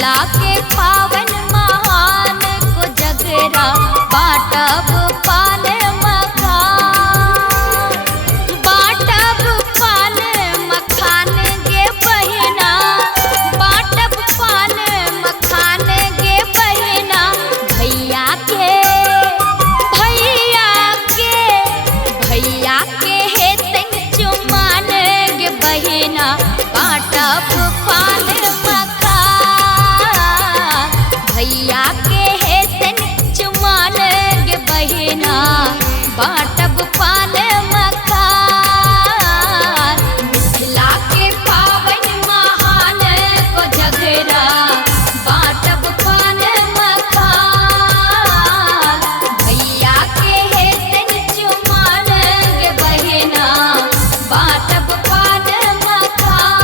मिथिला के पावन महान को जगरा बाटब पान मखान, बाटब पान मखान गे बहिना, बाटब पान मखान गे बहिना। भैया के हे तन चुमान गे बहिना, बाटब पान मखान। भैया के हे तन चुमान गे बहिना, बाटब पान मखान। मिथिला के पावन महान को जगरा बाटब पान मखान। भैया के हे तन चुमान गे बहिना, बाटब पान मखान।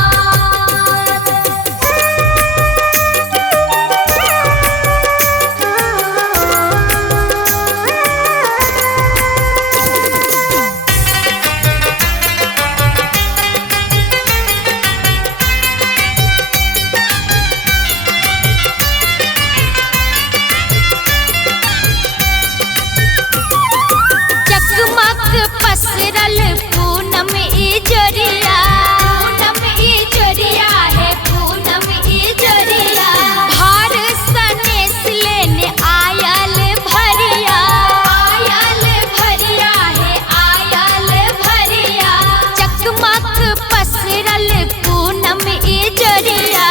चकमक पसरल पूनम इजरिया, पूनम इजरिया है पूनम इजरिया। भार सनेस लेने आयल भरिया, आयल भरिया है आयल भरिया। चकमक पसरल पूनम इजरिया,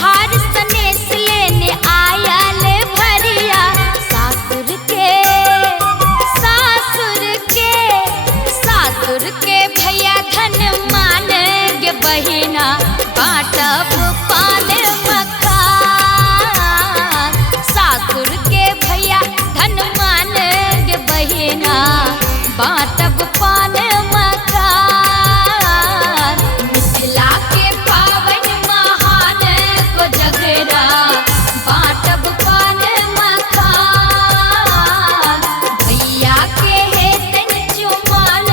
भार सनेस लेने आयल भरिया। सासुर के भैया धन मान गे बहिना, बाटब पान मखान। सासुर के भैया धन मान गे बहिना, बाटब पान मखान। मिथिला के पावन महान को जगरा बाटब पान मखान। भैया के हे तन चुमान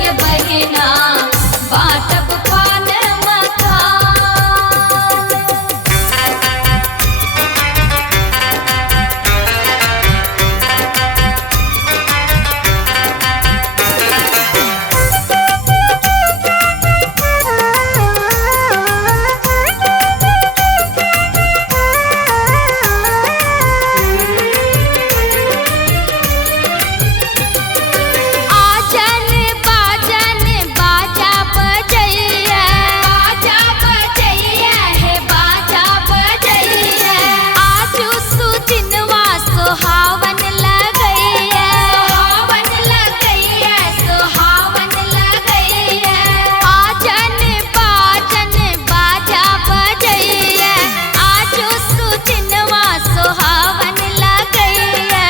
गे बहिना, बाटब पान मखान। आजन बाजन बाजा बजैया, बाजा बजैया है बाजा बजैया। आजू सुदिनवा सोहावन लगैया, सोहावन लगैया सोहावन लगैया। आजन बाजन बाजा बजैया, आजू सुदिनवा सोहावन लगैया।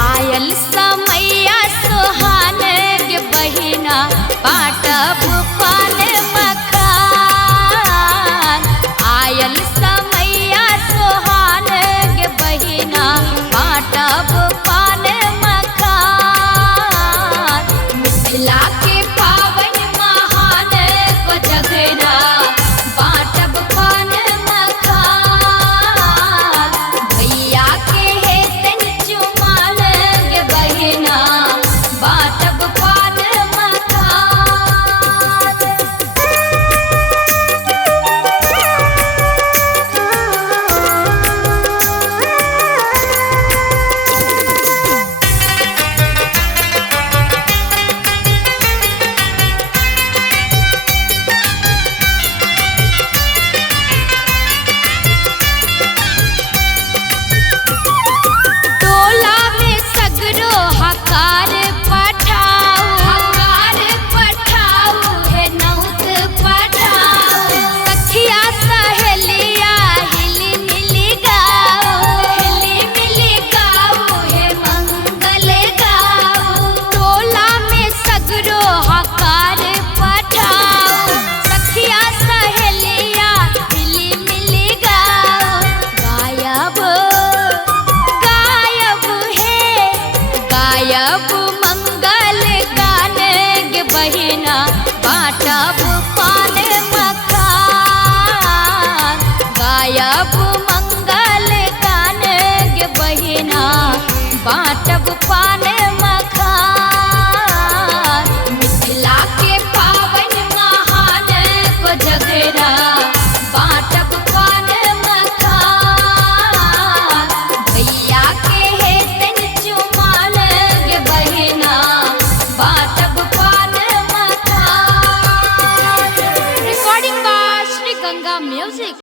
आयल समैया सोहान गे बहिना, बाटब पान मखान। आयल समैया सोहान गे बहिना, बाटब पान मखान। मिथिला के पावन महान को जगरा बाटब पान मखान। भैया के हे तन चुमान गे बहिना, बाटब पान मखान। टोला में सगरो हकार पठाऊ, हकार पठाऊ है नौत पठाऊ। सखिया सहेलिया हिली मिली गाओ, हिली मिली गाओ है मंगल गाओ। टोला में सगरो हकार पठाऊ, सखिया सहेलिया हिली मिली गाओ। गायब गायब मंगल गान गे बहिना, बाटब पान मखान, गायब मंगल गान गे बहिना, बाटब पान मखान। मिथिला के पावन महान को जगरा, बाटब पान मखान। भैया के है तन चुमाल गे बहिना, बाटब पान मखान। Recording by Shri Ganga music.